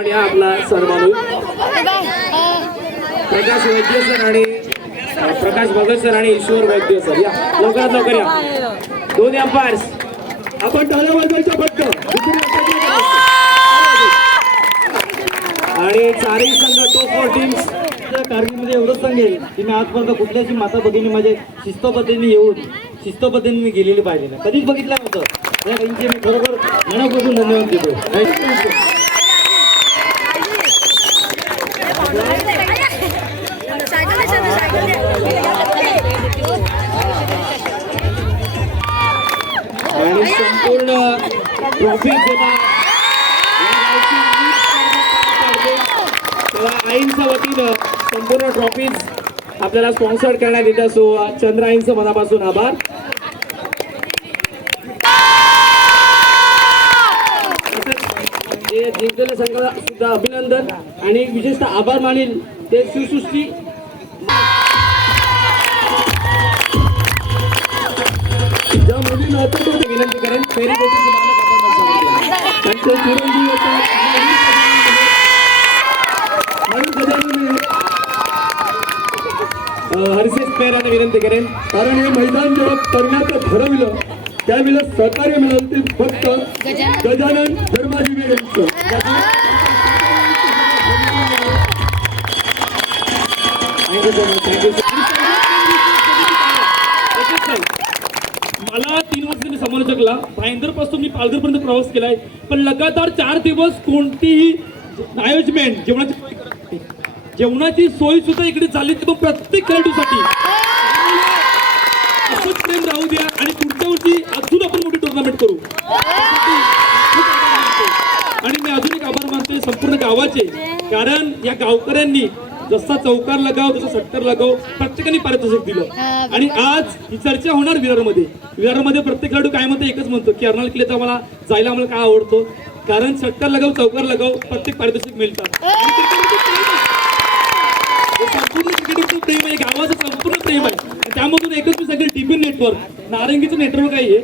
पण या आपला सन्मान होईल. प्रकाश वैद्य सर आणि प्रकाश भगत सर आणि ईश्वर वैद्य सर या लवकरात लवकर या. दोन्ही अंपायर्स आपण टाळ्या वाजवायच्या फक्त. आणि चारही संघ टॉप 4 टीम्स. कारगिलमध्ये एवढंच सांगेल की मी आजपर्यंत कुठल्याची माता भगिनी माझे शिस्तपद्धतीने येऊन शिस्तपद्धतीने मी गेलेली पाहिजे नाही, कधीच बघितलं नव्हतं. या त्यांचे मी खरोखर मनापासून धन्यवाद देतो. आणि संपूर्ण ट्रॉफी आईंच्या वतीनं संपूर्ण ट्रॉफीज आपल्याला स्पॉन्सर करण्यात येत असो चंद्र आईंचं मनापासून आभार. जिंकलेल्या संघाला सुद्धा अभिनंदन आणि विशेषतः आभार मानेल ते शिवसृष्टी ज्या मुलींना विनंती करेन फेरी हर्षेश पेराने विनंती करेन. कारण हे मैदान जेव्हा करण्याचं ठरविलं त्यावेळेला सहकार्य मिळालं ते फक्त गजानन धर्माजी यांचं. मला 3 वर्ष मी समालोचकला भाईंदर पासून मी पालघरपर्यंत प्रवास केलाय, पण लगातार 4 दिवस कोणतीही मॅनेजमेंट जेवणाची सोय सुद्धा इकडे झाली ती पण प्रत्येक खेळाडूसाठी असंच प्रेम राहू द्या आणि पुढच्या वर्षी अजून आपण मोठी टुर्नामेंट करू. आणि मी अजून एक आभार मानतोय संपूर्ण गावाचे, कारण या गावकऱ्यांनी जसा चौकार लगाव जसं सत्तर लगाव प्रत्येकाने पारितोषिक दिलं. आणि आज ही चर्चा होणार विरारमध्ये प्रत्येक खेळाडू काय म्हणतो एकच म्हणतो की अर्नाळ किल्ल्याचा मला जायला आम्हाला काय आवडतो, कारण सत्तर लगाव चौकार लगाव प्रत्येक पारितोषिक मिळतात. संपूर्ण क्रिकेटचं प्रेम आहे, गावाचं संपूर्ण प्रेम आहे. त्यामधून एकच मी सगळे टिफिन नेटवर्क नारंगीचं नेटवर्क आहे.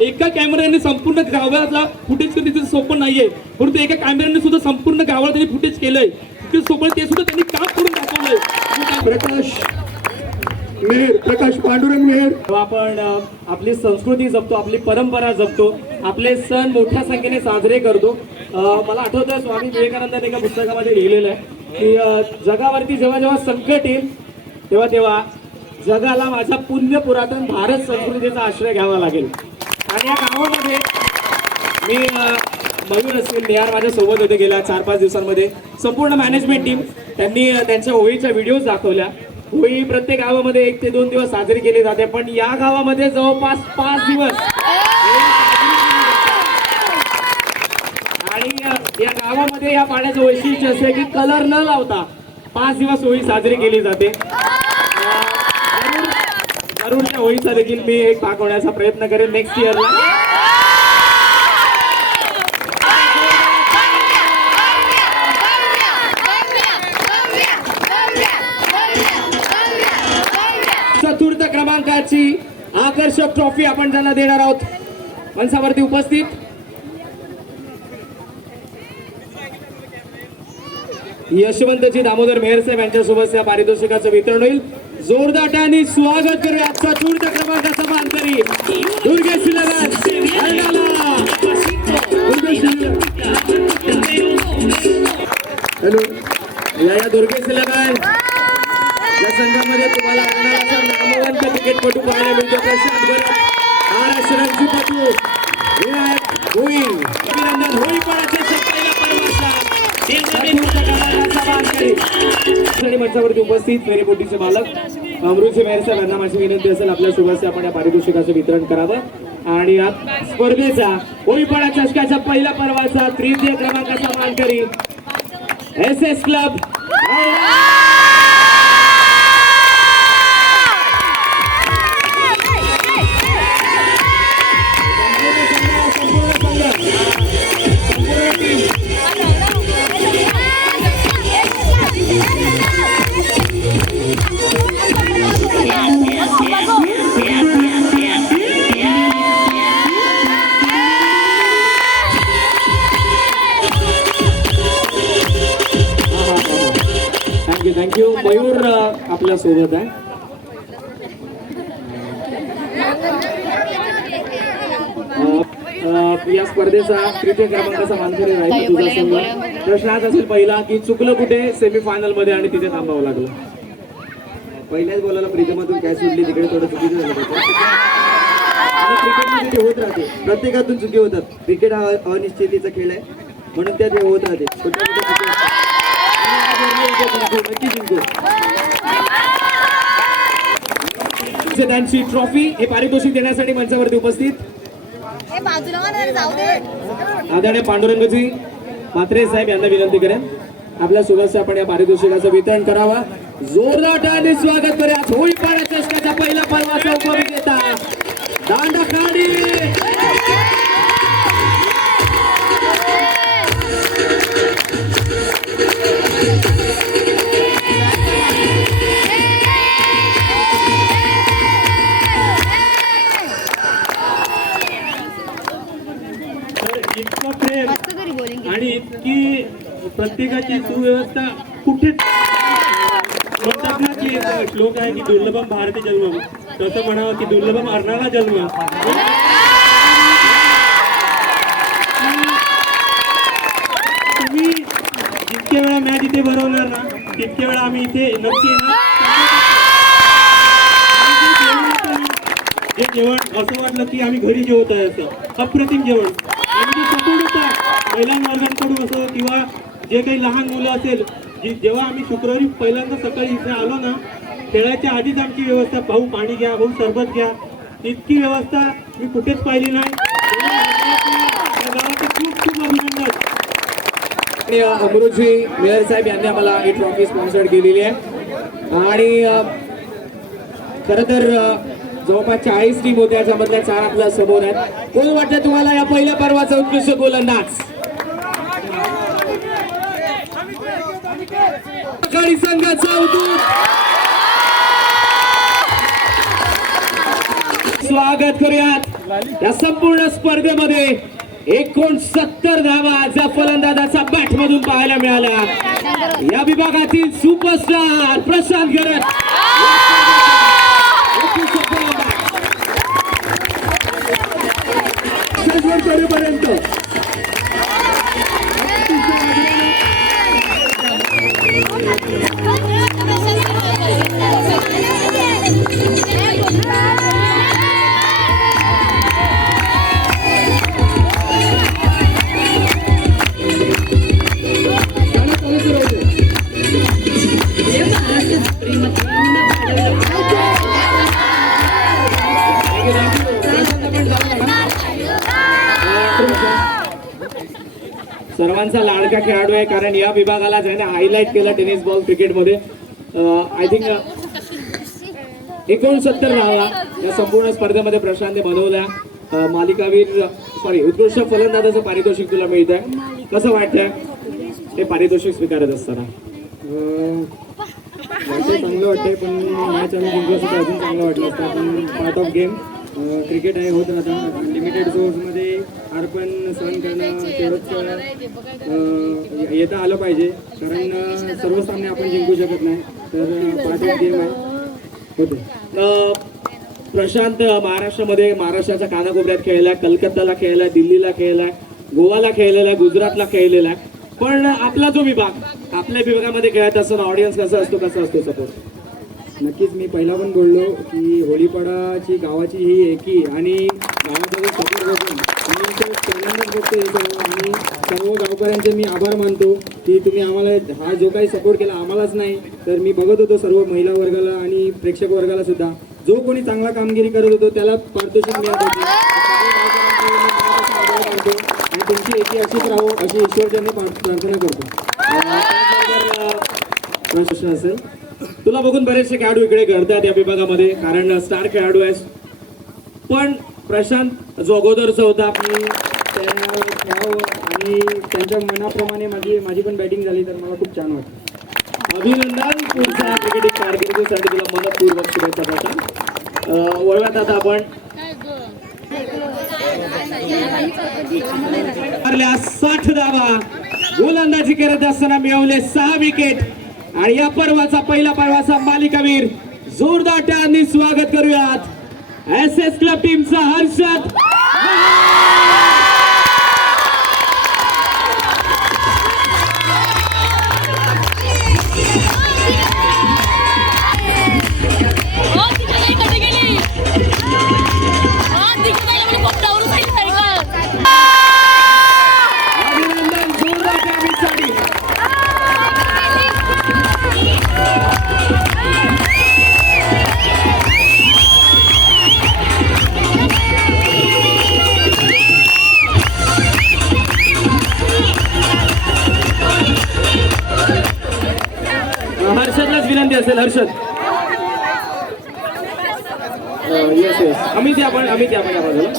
एका कॅमेऱ्याने संपूर्ण गावाला फुटेज करणं सोपं नाहीये, परंतु एका कॅमेऱ्याने सुद्धा संपूर्ण गावाला त्यांनी फुटेज केलंय सोबत ते सुद्धा त्यांनी काम करून दाखवलंय. प्रकाश पांडुरंग मेहर. आपण आपली संस्कृती जपतो, आपली परंपरा जपतो, आपले सण मोठ्या संख्येने साजरे करतो. मला आठवतं स्वामी विवेकानंदांनी एका पुस्तकामध्ये लिहिलेलं आहे की जगावरती जेव्हा जेव्हा संकट येईल तेव्हा तेव्हा जगाला माझ्या पुण्य पुरातन भारत संस्कृतीचा आश्रय घ्यावा लागेल. आणि या गावामध्ये मी मयूर असतील निहार माझ्या सोबत होते गेल्या 4-5 दिवसांमध्ये. संपूर्ण मॅनेजमेंट टीम त्यांनी त्यांच्या होळीच्या व्हिडिओज दाखवल्या. होळी प्रत्येक गावामध्ये 1 ते 2 दिवस साजरी केली जाते, पण या गावामध्ये जवळपास 5 दिवस. आणि या गावामध्ये या पाण्याचं वैशिष्ट्य असं आहे की कलर न लावता 5 दिवस होळी साजरी केली जाते. जरूरच्या होळीचा देखील मी एक भाग होण्याचा प्रयत्न करेन नेक्स्ट इयरला. चतुर्थ क्रमांकाची आकर्षक ट्रॉफी आपण त्यांना देणार आहोत. मंचावरती उपस्थित यशवंतजी दामोदर मेहर साहेब यांच्यासोबत या पारितोषिकाचं वितरण होईल. जोरदार टाळ्यांनी स्वागत करूया चतुर्थ क्रमांकाचा मानकरी दुर्गेश हॅलो या दुर्गेश या संघामध्ये तुम्हाला नामवंत क्रिकेटपटू पाहायला मिळतो. प्रशांत गड, महाराष्ट्र रणजीपटू विनायक भोई, अभिनंदन होळीपणाचे मंचावरती उपस्थित फेरीपोटीचे मालक अमृतजी मेहर साहेब यांना माझी विनंती असेल आपल्या शुभाचे आपण या पारितोषिकाचं वितरण करावं. आणि या स्पर्धेचा होळीपणा चषकाच्या पहिल्या पर्वाचा 3य क्रमांकाचा मानकरी SS क्लब थँक्यू. मयूर आपल्या सोबत आहे. या स्पर्धेचा तृतीय क्रमांकाचा मानकरी राहील तुझा संघ. प्रश्न हाच असेल पहिला की चुकलं कुठे सेमीफायनल मध्ये आणि तिथे थांबावं लागलं. पहिल्याच बॉलाला प्रिजमधून काय सुटली तिकडे थोडं चुकीचं झालं होतं. आणि क्रिकेटमध्ये ते होत राहते, प्रत्येकातून चुकी होतात. क्रिकेट हा अनिश्चितीचा खेळ आहे, म्हणून त्यात हे होत राहते. छोट्या मोठ्या चुकी असतात. आणि नक्की जिंकू. त्यांची ट्रॉफी हे पारितोषिक देण्यासाठी मंचावरती उपस्थित आदरणीय पांडुरंगजी म्हात्रे साहेब यांना विनंती करेन आपल्या सोबत आपण या पारितोषिकाचं वितरण करावा. जोरदार टाळ्यांनी स्वागत करूया होळी पाडा चषकाच्या पहिल्या पर्वाचा उपविजेता दांडाखाडी. इतकं प्रेम आणि इतकी प्रत्येकाची सुव्यवस्था कुठेच म्हणतात ना की एक श्लोक आहे की दुर्लभम भारतीय जन्म, तसं म्हणावं की दुर्लभम अर्नाळा जन्म. तुम्ही जितके वेळा मॅच इथे भरवणार ना तितके वेळा आम्ही इथे नक्की येणार. जे जेवण असं वाटलं की आम्ही घरी जेवत आहे असं अप्रतिम जेवण. आणि जे सपोर्ट होता महिलांवर्गांकडून असो किंवा जे काही लहान मुलं असेल, जेव्हा आम्ही शुक्रवारी पहिल्यांदा सकाळी इथे आलो ना खेळायच्या आधीच आमची व्यवस्था, भाऊ पाणी घ्या, भाऊ सरबत घ्या, इतकी व्यवस्था मी कुठेच पाहिली नाही. गावाचे खूप खूप अभिनंदन. आणि अमृतजी मेयर साहेब यांनी आम्हाला ही ट्रॉफी स्पॉन्सर्ड केलेली आहे. आणि खरं तर जवळपास 40 टीम होत्या, याच्यामधल्या 4 आपल्या समोर आहेत. कोण वाटतं तुम्हाला या पहिल्या पर्वाचा उत्कृष्ट गोलंदाज? संघाचा उदूत स्वागत करूयात. या संपूर्ण स्पर्धेमध्ये 69 धावा ज्या फलंदाजाचा बॅट मधून पाहायला मिळाल्या. या विभागातील सुपरस्टार प्रशांत गरज पर्यंत सर्वांचा लाडका खेळाडू आहे, कारण या विभागाला ज्याने हायलाइट केलं टेनिस बॉल क्रिकेटमध्ये. आय थिंक 69 धावा या संपूर्ण स्पर्धेमध्ये प्रशांतने बनवल्या. मालिकावीर उत्कृष्ट फलंदाजाचं पारितोषिक तुला मिळत आहे. कसं वाटतंय हे पारितोषिक स्वीकारत असताना? चांगलं वाटतंय, पण मॅच आम्ही जिंकलो असं अजून चांगलं वाटलं असतं. पण पार्ट ऑफ गेम क्रिकेट आहे, होत राहतं. लिमिटेड ओव्हर्समध्ये हार पण सहन करणं तेवढंच येता आलं पाहिजे, कारण सर्व सामने आपण जिंकू शकत नाही. तर पार्ट ऑफ गेम आहे, होते. प्रशांत महाराष्ट्रामध्ये महाराष्ट्राच्या कानाकोपऱ्यात खेळलाय, कलकत्ताला खेळलाय, दिल्लीला खेळलाय, गोवाला खेळलेला आहे, गुजरातला खेळलेला आहे. पण आपला जो विभाग, आपल्या विभागामध्ये खेळत असताना ऑडियन्स कसा असतो सपोर्ट? नक्कीच मी पहिला पण बोललो की होळीपाडाची गावाची ही एकी आणि गावाचा जो सपोर्ट बघून मी ते पहिल्यांदाच बघतो हे सर्व. आणि सर्व गावकऱ्यांचे मी आभार मानतो की तुम्ही आम्हाला हा जो काही सपोर्ट केला, आम्हालाच नाही तर मी बघत होतो सर्व महिला वर्गाला आणि प्रेक्षक वर्गाला सुद्धा. जो कोणी चांगला कामगिरी करत होतो त्याला पारितोषिक मिळत होते. आणि तुमची एकी अशीच राहो अशी ईश्वरचरणी प्रार्थना करतो. प्रश्न असेल तुला बघून बरेचसे खेळाडू इकडे घडतात या विभागामध्ये, कारण स्टार खेळाडू आहेस. पण प्रशांत जो अगोदरचा होता मी त्यावर खेळावं आणि त्यांच्या मनाप्रमाणे माझी पण बॅटिंग झाली तर मला खूप छान वाटतं. अभिनंदन. पुढच्या क्रिकेटिंग कारकिर्दीसाठी तुला मनपूर्वक शुभेच्छा प्रशांत. वळव्यात आता आपण 60 धावा गोलंदाजी करत असताना मिळवले 6 विकेट. आणि या पर्वाचा पहिला पर्वाचा मालिकावीर जोरदार टाळ्यांनी स्वागत करूयात SS क्लब टीमचा हर्षद अभिनंदन जोरदार टाळ्यांसाठी हर्षदलाच विनंती असेल हर्षद येस येस अमित या बाजूला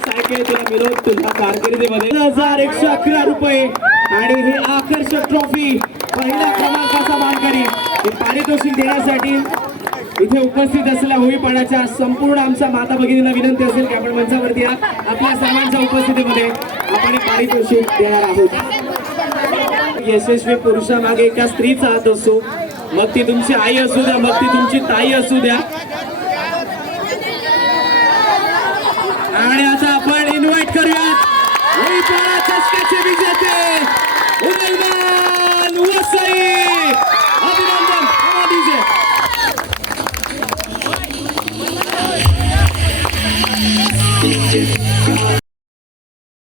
सायकल तुला मिळवत तुझ्या कारकिर्दीमध्ये 1111 रुपये आणि ही आकर्षक ट्रॉफी पहिल्या क्रमांकाचा मानकरी हे पारितोषिक देण्यासाठी इथे उपस्थित असलेल्या होळीपाडाच्या संपूर्ण आमच्या माता भगिनींना विनंती असेल की आपण मंचावरती या आपल्या सर्वांच्या उपस्थितीमध्ये आपण हे पारितोषिक देणार आहोत यशस्वी पुरुषामागे एका स्त्रीचा हात असो मग ती तुमची आई असू द्या मग ती तुमची ताई असू द्या आणि आता आपण इन्व्हाइट करूयात होळीपाडा चषकाचे विजेते उदयमान